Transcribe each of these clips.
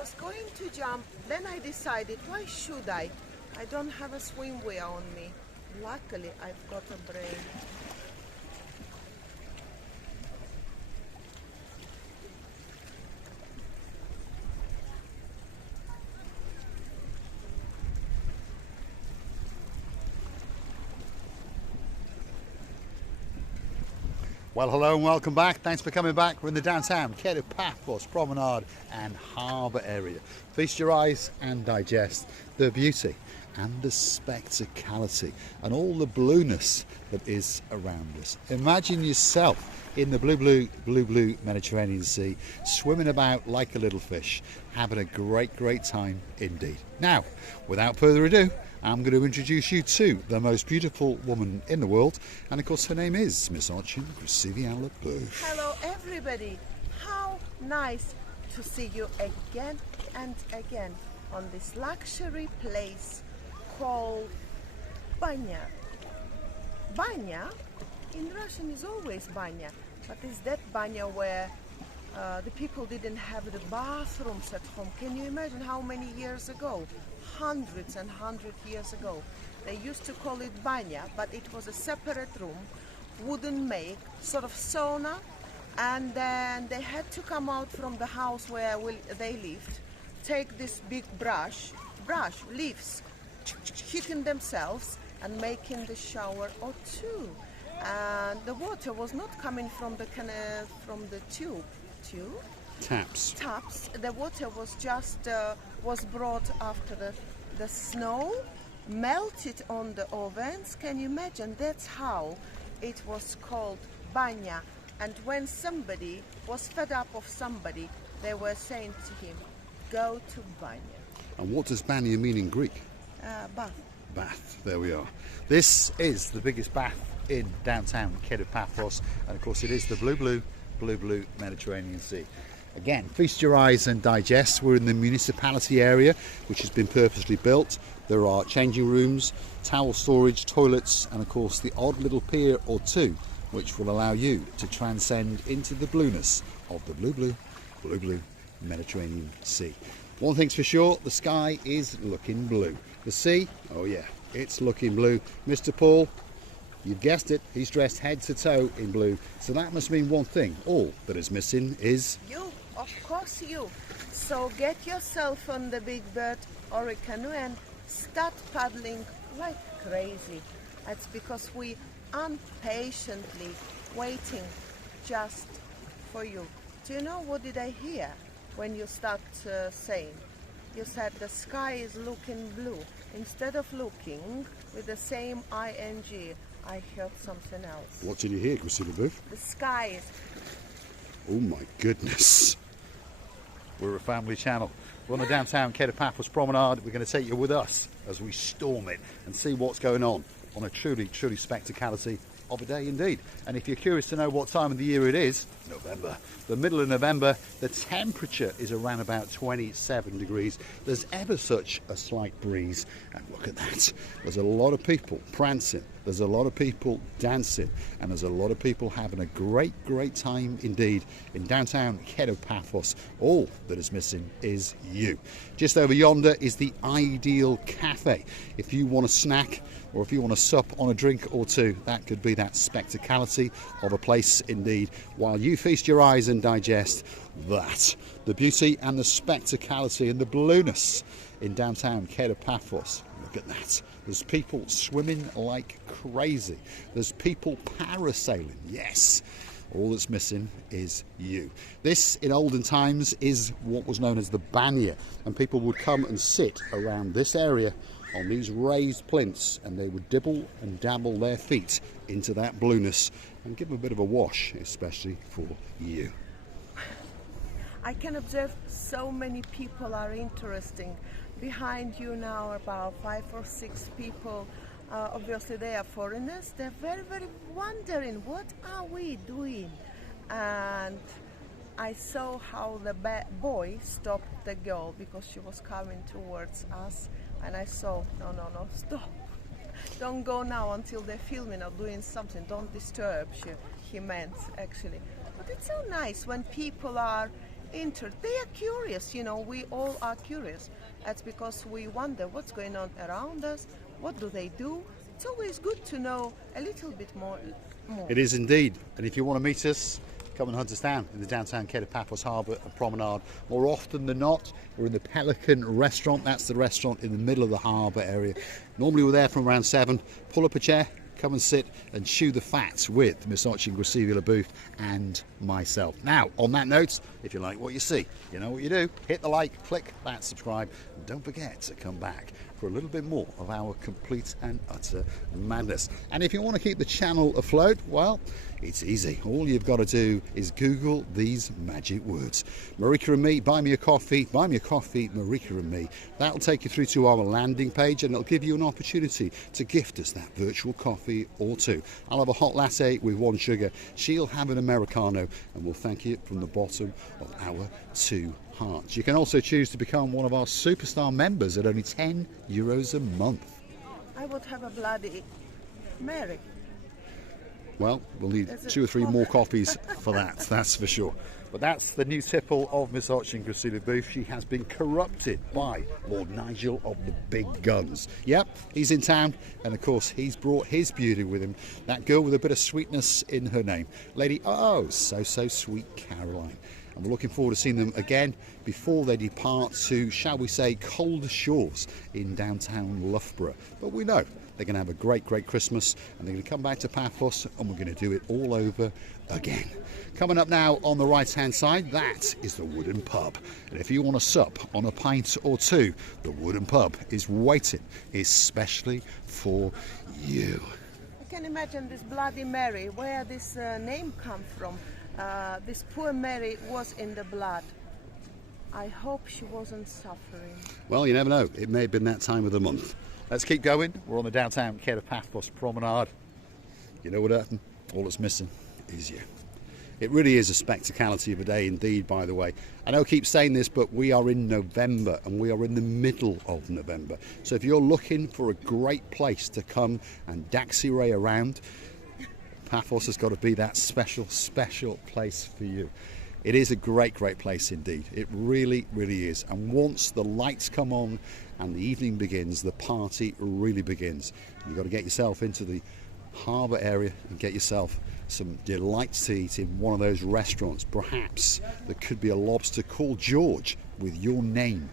was going to jump, then I decided, why should I? I don't have a swimwear on me. Luckily, I've got a brain. Well, hello and welcome back. Thanks for coming back. We're in the downtown Kato Paphos Promenade and Harbour area. Feast your eyes and digest the beauty and the spectacality and all the blueness that is around us. Imagine yourself in the blue Mediterranean Sea, swimming about like a little fish, having a great time indeed. Now, without further ado, I'm going to introduce you to the most beautiful woman in the world, and of course her name is Miss Archie Gracilian LeBeuf. Hello everybody, how nice to see you again and again on this luxury place called Banya. Banya, in Russian is always Banya, but it's that Banya where the people didn't have the bathrooms at home. Can you imagine how many years ago? Hundreds and hundred years ago. They used to call it banya, but it was a separate room, wooden make, sort of sauna, and then they had to come out from the house where they lived, take this big brush, leaves, hitting themselves and making the shower or two. And the water was not coming from the tube. Taps. The water was just was brought after the snow melted on the ovens. Can you imagine? That's how it was called banya. And when somebody was fed up of somebody, they were saying to him, go to banya. And what does banya mean in Greek? Bath. Bath. There we are. This is the biggest bath in downtown Kato Paphos, and of course it is the blue Mediterranean Sea. Again, feast your eyes and digest. We're in the municipality area, which has been purposely built. There are changing rooms, towel storage, toilets, and of course the odd little pier or two, which will allow you to transcend into the blueness of the blue Mediterranean Sea. One thing's for sure, the sky is looking blue. The sea, oh yeah, it's looking blue. Mr. Paul, you've guessed it, he's dressed head to toe in blue. So that must mean one thing, all that is missing is... you, of course you. So get yourself on the big bird or a canoe and start paddling like crazy. That's because we impatiently waiting just for you. Do you know what did I hear when you start saying? You said the sky is looking blue. Instead of looking with the same ing, I heard something else. What did you hear, Gracilian LeBeuf? The sky is... Oh my goodness. We're a family channel. We're on the downtown Kato Paphos Promenade. We're going to take you with us as we storm it and see what's going on a truly spectacality of a day indeed. And if you're curious to know what time of the year it is, November, the middle of November, the temperature is around about 27 degrees. There's ever such a slight breeze, and look at that. There's a lot of people prancing, there's a lot of people dancing, and there's a lot of people having a great time indeed in downtown Kato Paphos. All that is missing is you. Just over yonder is the ideal cafe. If you want a snack or if you want to sup on a drink or two, that could be that spectacality of a place indeed, while you feast your eyes and digest that, the beauty and the spectacality and the blueness in downtown Kato Paphos. Look at that. There's people swimming like crazy. There's people parasailing. Yes. All that's missing is you. This, in olden times, is what was known as the banya, and people would come and sit around this area on these raised plinths, and they would dibble and dabble their feet into that blueness and give them a bit of a wash, especially for you. I can observe so many people are interesting. Behind you now about 5 or 6 people. Obviously they are foreigners. They're very wondering what are we doing. And I saw how the boy stopped the girl because she was coming towards us, and I saw, no, stop. Don't go now until they're filming or doing something. Don't disturb, he meant actually. But it's so nice when people are They are curious, you know, we all are curious. That's because we wonder what's going on around us, what do they do. It's always good to know a little bit more. It is indeed. And if you want to meet us, come and hunt us down in the downtown Kato Paphos Harbour and Promenade. More often than not, we're in the Pelican Restaurant. That's the restaurant in the middle of the harbour area. Normally we're there from around 7. Pull up a chair, come and sit and chew the fat with Miss Moing Restaurant and myself. Now, on that note, if you like what you see, you know what you do. Hit the like, click that subscribe, and don't forget to come back for a little bit more of our complete and utter madness. And if you want to keep the channel afloat, well, it's easy. All you've got to do is Google these magic words. Marika and me, buy me a coffee, Marika and me. That'll take you through to our landing page and it'll give you an opportunity to gift us that virtual coffee or two. I'll have a hot latte with 1 sugar. She'll have an Americano and we'll thank you from the bottom of our 2 hearts. You can also choose to become one of our superstar members at only €10 a month. I would have a Bloody Mary. Well, we'll need 2 or 3 more coffees for that, that's for sure. But that's the new tipple of Miss Moing Restaurant. She has been corrupted by Lord Nigel of the big guns. Yep, he's in town, and of course he's brought his beauty with him. That girl with a bit of sweetness in her name. Lady, oh, so sweet Caroline. And we're looking forward to seeing them again before they depart to, shall we say, colder shores in downtown Loughborough. But we know they're going to have a great Christmas and they're going to come back to Paphos and we're going to do it all over again. Coming up now on the right hand side, that is the Wooden Pub. And if you want to sup on a pint or 2, the Wooden Pub is waiting especially for you. I can imagine this Bloody Mary, where this name come from. This poor Mary was in the blood. I hope she wasn't suffering. Well, you never know. It may have been that time of the month. Let's keep going. We're on the downtown Kato Paphos Promenade. You know what happened? All that's missing is you. It really is a spectacality of a day indeed, by the way. I know I keep saying this, but we are in November and we are in the middle of November. So if you're looking for a great place to come and Daxi Ray around, Paphos has got to be that special place for you. It is a great place indeed. It really is. And once the lights come on and the evening begins, the party really begins. You've got to get yourself into the harbour area and get yourself some delights to eat in one of those restaurants. Perhaps there could be a lobster called George with your name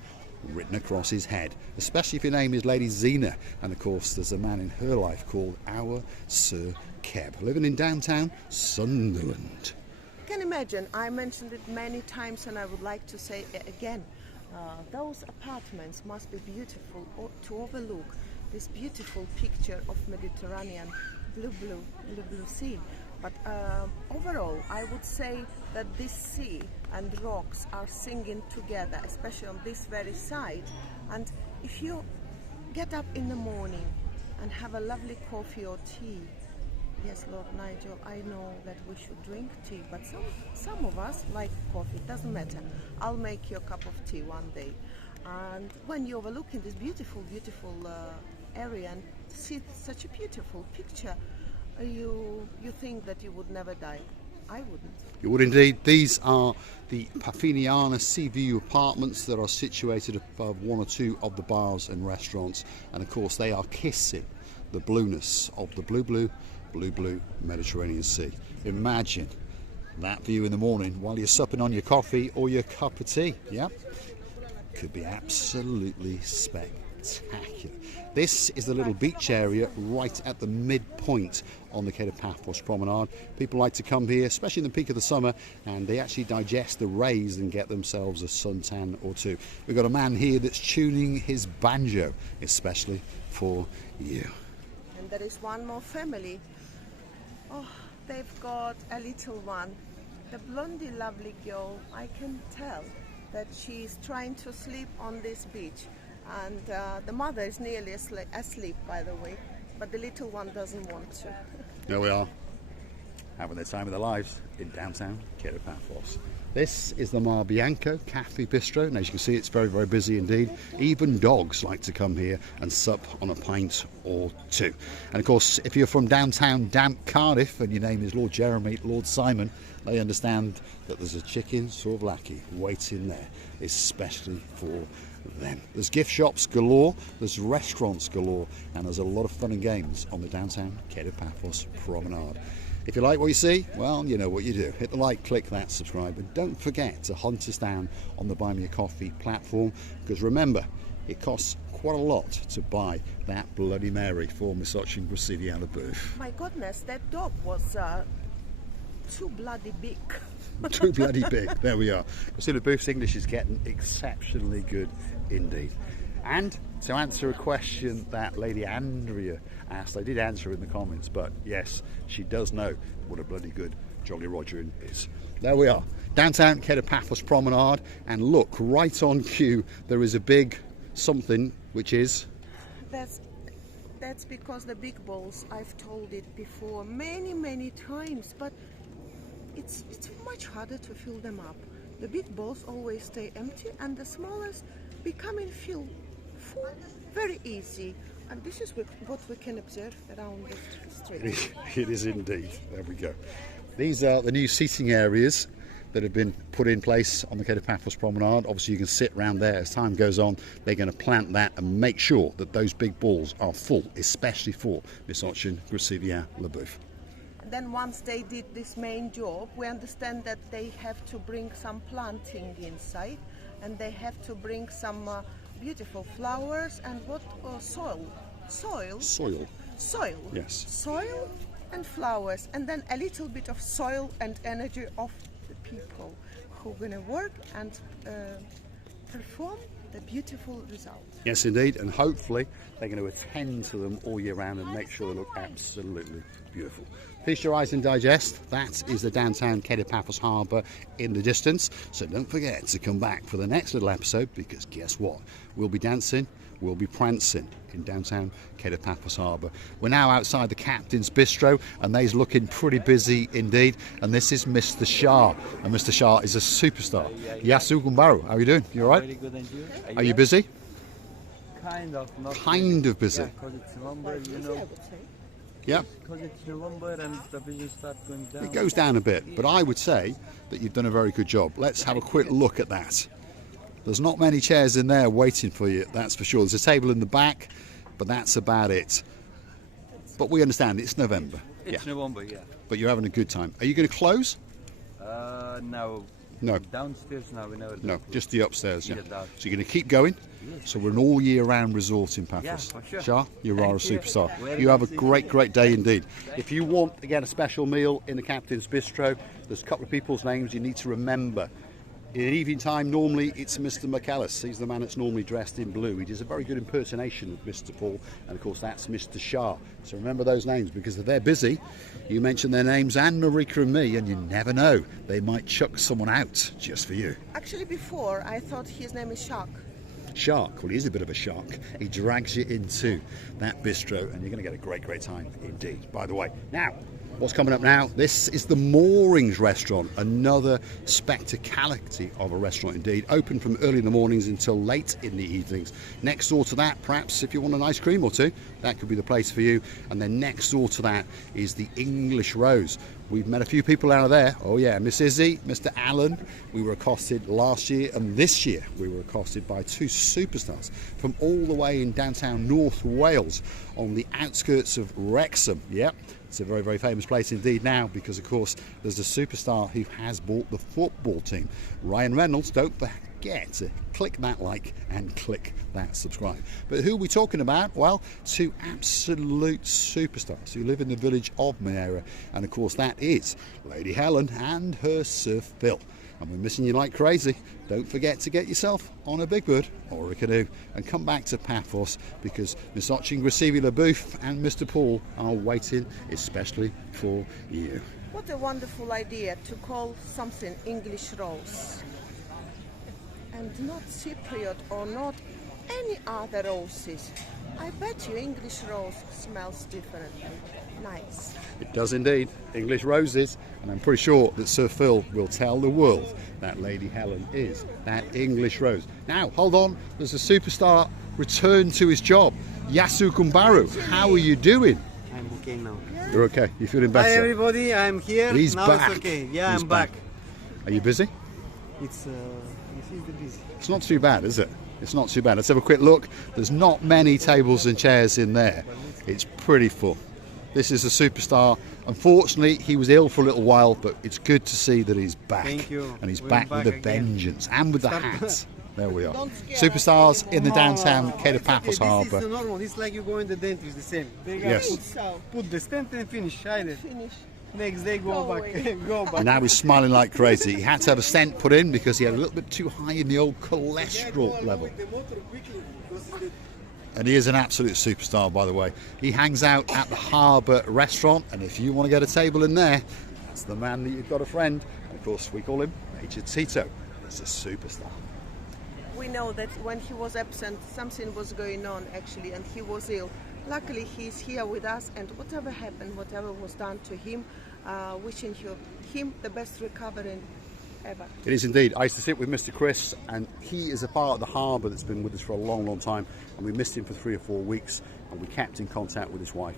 written across his head, especially if your name is Lady Zena. And of course there's a man in her life called our Sir Keb, living in downtown Sunderland. I can imagine, I mentioned it many times and I would like to say it again. Those apartments must be beautiful to overlook this beautiful picture of Mediterranean blue sea. But overall, I would say that this sea and rocks are singing together, especially on this very side. And if you get up in the morning and have a lovely coffee or tea, yes, Lord Nigel, I know that we should drink tea, but some of us like coffee. It doesn't matter. I'll make you a cup of tea one day. And when you're overlooking this beautiful area and see such a beautiful picture, you think that you would never die. I wouldn't. You would indeed. These are the Pafiniana Sea View apartments that are situated above 1 or 2 of the bars and restaurants, and of course they are kissing the blueness of the blue Mediterranean Sea. Imagine that view in the morning while you're supping on your coffee or your cup of tea. Yeah, could be absolutely spectacular. This is the little beach area right at the midpoint on the Kato Paphos Promenade. People like to come here, especially in the peak of the summer, and they actually digest the rays and get themselves a suntan or 2. We've got a man here that's tuning his banjo, especially for you. And there is one more family. Oh, they've got a little one. The blondie lovely girl, I can tell that she's trying to sleep on this beach. And the mother is nearly asleep, by the way, but the little one doesn't want to. There we are, having the time of their lives in downtown Kato Paphos. This is the Mar Bianco Cafe Bistro, and as you can see, it's very, very busy indeed. Even dogs like to come here and sup on a pint or two. And of course, if you're from downtown damp Cardiff and your name is Lord Jeremy, Lord Simon, they understand that there's a chicken souvlaki waiting there, especially for them. There's gift shops galore, there's restaurants galore, and there's a lot of fun and games on the downtown Kato Paphos Promenade. If you like what you see, well, you know what you do. Hit the like, click that, subscribe, and don't forget to hunt us down on the Buy Me a Coffee platform, because remember, it costs quite a lot to buy that Bloody Mary for Misochin Gracivia LaBeouf. My goodness, that dog was too bloody big. Too bloody big. There we are. Gracivia LaBeouf's English is getting exceptionally good indeed. And to answer a question that Lady Andrea asked, I did answer in the comments, but yes, she does know what a bloody good Jolly Roger is. There we are, downtown Kato Paphos Promenade, and look, right on cue, there is a big something, which is... That's because the big bowls, I've told it before many times, but it's much harder to fill them up. The big bowls always stay empty, and the smallest becoming full very easy, and this is what we can observe around the street. It is indeed. There we go. These are the new seating areas that have been put in place on the Kato Paphos Promenade. Obviously you can sit around there. As time goes on, they're going to plant that and make sure that those big balls are full, especially for Misochin Gracivia LaBeouf. And then once they did this main job, we understand that they have to bring some planting inside, and they have to bring some beautiful flowers and what soil, yes, soil and flowers, and then a little bit of soil and energy of the people who are going to work and perform the beautiful result. Yes indeed, and hopefully they're going to attend to them all year round and make sure they look absolutely beautiful. Feast your eyes and digest. That is the downtown Kato Paphos Harbour in the distance. So don't forget to come back for the next little episode, because guess what? We'll be dancing, we'll be prancing in downtown Kato Paphos Harbour. We're now outside the Captain's Bistro, and they's looking pretty busy indeed. And this is Mr. Shah, and Mr. Shah is a superstar. Yasu Gumbaru, how are you doing? You all right? Very good, and you? Are you busy? Kind of. Not Kind of busy. Yeah, because it's November, you know. Yeah. Because it's November and the business starts going down. It goes down a bit, but I would say that you've done a very good job. Let's have a quick look at that. There's not many chairs in there waiting for you, that's for sure. There's a table in the back, but that's about it. But we understand it's November. It's November, yeah. But you're having a good time. Are you going to close? No. No. Downstairs now, we never do. No, just the upstairs. Yeah. Yeah, So you're going to keep going? Yes. So we're an all-year-round resort in Paphos. Yeah, for sure. Shah, you are a Thank you. superstar. Very You have a good. great day indeed. If you want, again, a special meal in the Captain's Bistro, there's a couple of people's names you need to remember. In evening time, normally it's Mr. McAllis. He's the man that's normally dressed in blue. He does a very good impersonation of Mr. Paul, and of course that's Mr. Shah. So remember those names, because if they're busy, you mention their names and Marika and me, and you never know, they might chuck someone out just for you. Actually, before I thought his name is Shark. Shark, well, he is a bit of a shark. He drags you into that bistro, and you're going to get a great time indeed. By the way, now, what's coming up now? This is the Moing Restaurant, another spectacality of a restaurant indeed. Open from early in the mornings until late in the evenings. Next door to that, perhaps if you want an ice cream or two, that could be the place for you. And then next door to that is the English Rose. We've met a few people out of there. Oh yeah, Miss Izzy, Mr. Allen. We were accosted last year, and this year we were accosted by two superstars from all the way in downtown North Wales on the outskirts of Wrexham. Yep, it's a very famous place indeed now, because of course there's a superstar who has bought the football team. Ryan Reynolds, don't forget to click that like and click that subscribe. But who are we talking about? Well, two absolute superstars who live in the village of Marika, and of course that is Lady Helen and her Sir Phil. And we're missing you like crazy. Don't forget to get yourself on a big bird or a canoe and come back to Paphos, because Misochin Gracivia LaBeouf and Mr. Paul are waiting especially for you. What a wonderful idea to call something English rose, and not Cypriot or not any other roses, I bet you English rose smells differently. Nice. It does indeed. English roses, and I'm pretty sure that Sir Phil will tell the world that Lady Helen is that English rose. Now, hold on. There's a superstar returned to his job. Yasu Kumbaru, how are you doing? I'm okay now. You're okay. You feeling better? Hi everybody, I'm here. He's now back. It's okay. Yeah, He's I'm back. Are you busy? It's busy. It's not too bad, is it? It's not too bad. Let's have a quick look. There's not many tables and chairs in there. It's pretty full. This is a superstar. Unfortunately, he was ill for a little while, but it's good to see that he's back. Thank you. And he's We're back with a back again. vengeance and with the Start- hat. There we are. Don't scare us Superstars in the anymore. downtown Kato It's okay. Paphos This harbour. is normal. It's like you go in the dentist, the same. They got Yes. So, put the stent and finish. Hide it. finish. Next day go Go back. away. Go back. And now he's smiling like crazy. He had to have a stent put in because he had a little bit too high in the old cholesterol level. And he is an absolute superstar, by the way. He hangs out at the Harbour Restaurant, and if you want to get a table in there, that's the man that you've got a friend. And of course, we call him Major Tito. He's a superstar. We know that when he was absent, something was going on actually, and he was ill. Luckily, he's here with us, and whatever happened, whatever was done to him, wishing him the best recovery ever. It is indeed. I used to sit with Mr. Chris, and he is a part of the harbour that's been with us for a long, long time, and we missed him for 3 or 4 weeks, and we kept in contact with his wife.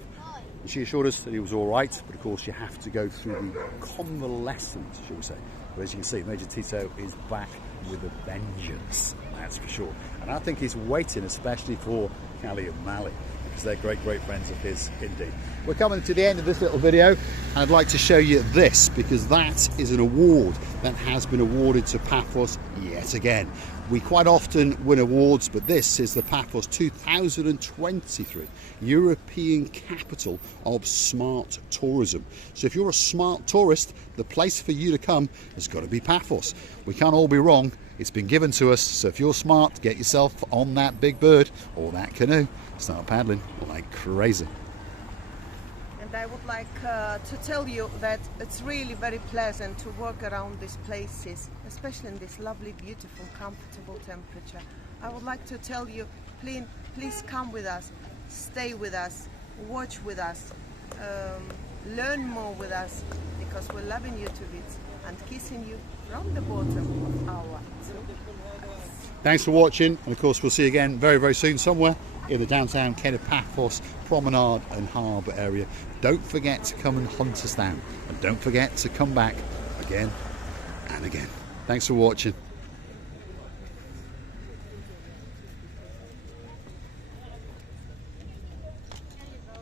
And she assured us that he was all right, but of course you have to go through the convalescence, shall we say. But as you can see, Major Tito is back with a vengeance, that's for sure. And I think he's waiting especially for Callie and Mally, because they're great, great friends of his indeed. We're coming to the end of this little video, and I'd like to show you this, because that is an award that has been awarded to Paphos yet again. We quite often win awards, but this is the Paphos 2023 European Capital of Smart Tourism. So if you're a smart tourist, the place for you to come has got to be Paphos. We can't all be wrong. It's been given to us, so if you're smart, get yourself on that big bird or that canoe, start paddling like crazy. And I would like to tell you that it's really very pleasant to walk around these places, especially in this lovely, beautiful, comfortable temperature. I would like to tell you, please come with us, stay with us, watch with us, learn more with us, because we're loving you to bits and kissing you from the bottom of our hearts. Thanks for watching, and of course we'll see you again very, very soon somewhere in the downtown Kato Paphos Promenade and Harbour area. Don't forget to come and hunt us down, and don't forget to come back again and again. Thanks for watching.